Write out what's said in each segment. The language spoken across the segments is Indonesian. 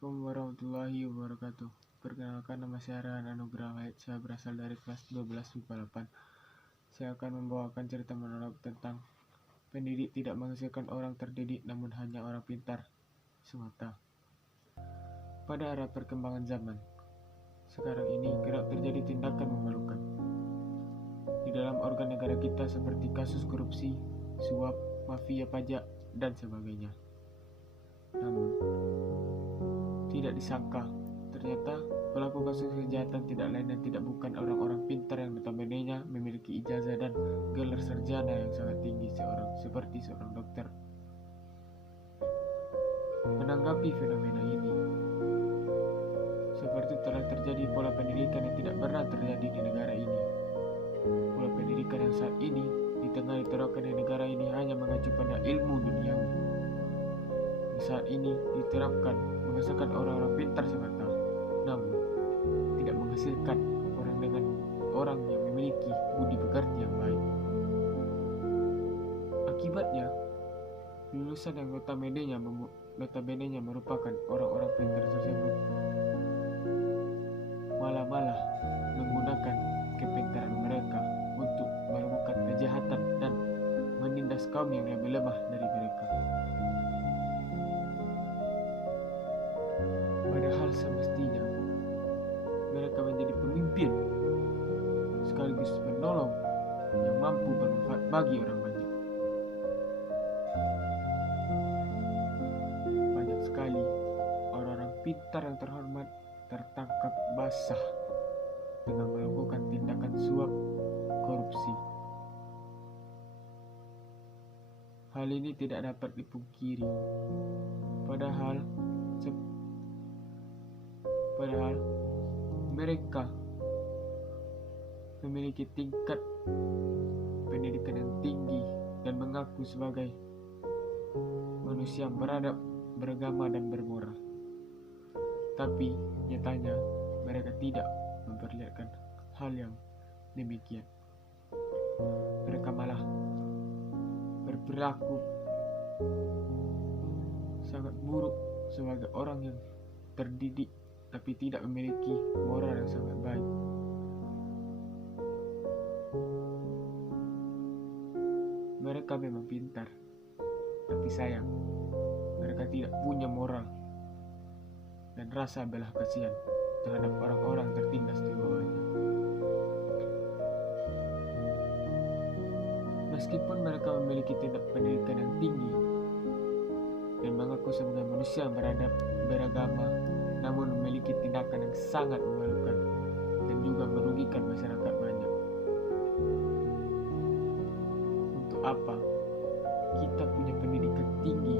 Assalamualaikum warahmatullahi wabarakatuh. Perkenalkan, nama saya Rehan Anugrah Wahid. Saya berasal dari kelas 12 MIPA 8. Saya akan membawakan cerita monolog tentang pendidik tidak menghasilkan orang terdidik, namun hanya orang pintar semata. Pada era perkembangan zaman, sekarang ini kerap terjadi tindakan memalukan di dalam organ negara kita seperti kasus korupsi, suap, mafia pajak, dan sebagainya. Namun, tidak disangka, ternyata pelaku kasus kejahatan tidak lain dan tidak bukan orang-orang pintar yang notabene-nya memiliki ijazah dan gelar sarjana yang sangat tinggi seperti seorang dokter. Menanggapi fenomena ini, seperti telah terjadi pola pendidikan yang tidak pernah terjadi di negara ini. Pola pendidikan yang saat ini di tengah diterapkan di negara ini hanya mengacu pada ilmu duniawi. Saat ini diterapkan menghasilkan orang-orang pintar semata, namun tidak menghasilkan orang yang memiliki budi pekerti yang baik. Akibatnya, lulusan yang notabene-nya merupakan orang-orang pintar tersebut malah menggunakan kepintaran mereka untuk melakukan kejahatan dan menindas kaum yang lebih lemah dari mereka. Padahal semestinya mereka menjadi pemimpin sekaligus penolong yang mampu bermanfaat bagi orang banyak. Banyak sekali orang-orang pintar yang terhormat tertangkap basah dengan melakukan tindakan suap, korupsi. Hal ini tidak dapat dipungkiri. Padahal mereka memiliki tingkat pendidikan yang tinggi dan mengaku sebagai manusia yang beradab, beragama, dan bermoral. Tapi nyatanya mereka tidak memperlihatkan hal yang demikian. Mereka malah berperilaku sangat buruk sebagai orang yang terdidik tapi tidak memiliki moral yang sangat baik. Mereka memang pintar, tapi sayang, mereka tidak punya moral dan rasa belas kasihan terhadap orang-orang tertindas di bawahnya. Meskipun mereka memiliki tingkat pendidikan yang tinggi dan mengaku sebagai manusia yang beradab, beragama, namun memiliki tindakan yang sangat memalukan dan juga merugikan masyarakat banyak. Untuk apa kita punya pendidikan tinggi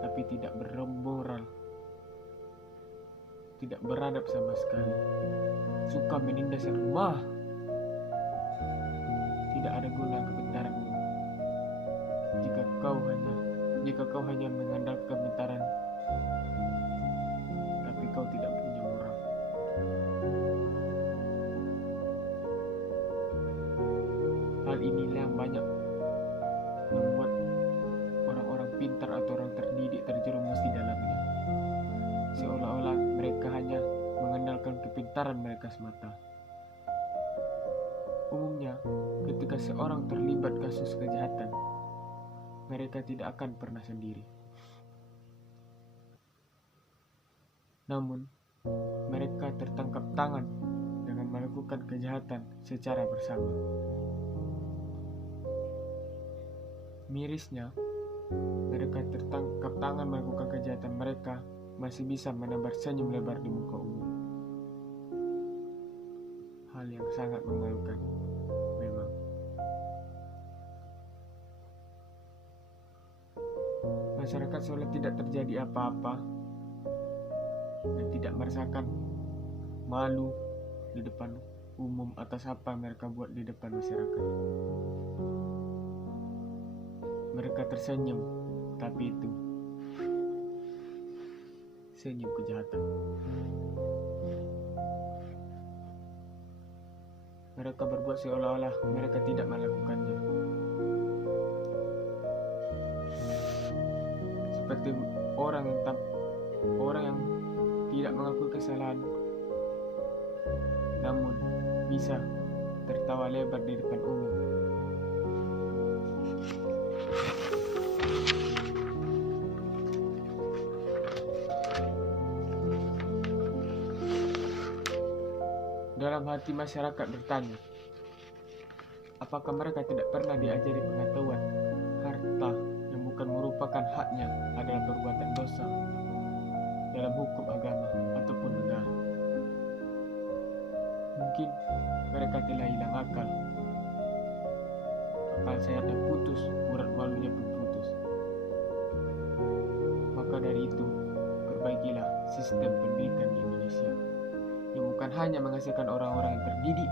tapi tidak bermoral, tidak beradab sama sekali, suka menindas yang lemah? Tidak ada guna kepintaranmu jika kau hanya mengandalkan kepintaran tapi kau tidak punya moral. Hal inilah yang banyak membuat orang-orang pintar atau orang terdidik terjerumus di dalamnya, seolah-olah mereka hanya mengandalkan kepintaran mereka semata. Umumnya, ketika seorang terlibat kasus kejahatan, mereka tidak akan pernah sendiri. Namun, mereka tertangkap tangan dengan melakukan kejahatan secara bersama. Mirisnya, mereka tertangkap tangan melakukan kejahatan mereka masih bisa menebar senyum lebar di muka umum. Hal yang sangat memalukan memang. Masyarakat seolah tidak terjadi apa-apa dan tidak merasakan malu di depan umum atas apa yang mereka buat di depan masyarakat. Mereka tersenyum, tapi itu senyum kejahatan. Mereka berbuat seolah-olah mereka tidak melakukannya. Seperti orang yang orang yang tidak mengakui kesalahan namun bisa tertawa lebar di depan umum. Dalam hati masyarakat bertanya, apakah mereka tidak pernah diajari pengetahuan harta yang bukan merupakan haknya adalah perbuatan dosa dalam hukum agama ataupun negara? Mungkin mereka telah hilang akal sehatnya putus, urat malunya pun putus. Maka dari itu, perbaikilah sistem pendidikan di Indonesia yang bukan hanya menghasilkan orang-orang yang terdidik,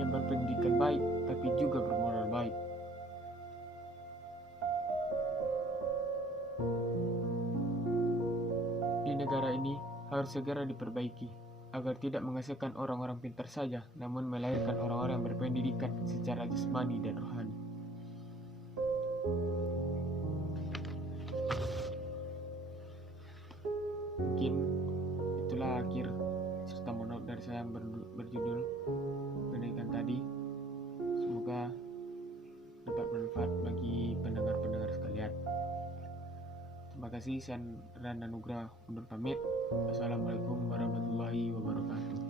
yang berpendidikan baik, tapi juga bermoral baik. Di negara ini harus segera diperbaiki agar tidak menghasilkan orang-orang pintar saja, namun melahirkan orang-orang yang berpendidikan secara jasmani dan rohani. Mungkin itulah akhir cerita monolog dari saya yang berjudul pendidikan tadi. Semoga dapat bermanfaat bagi pendengar-pendengar sekalian. Terima kasih, saya Randa Nugraha undur pamit. Wassalamualaikum warahmatullahi wabarakatuh.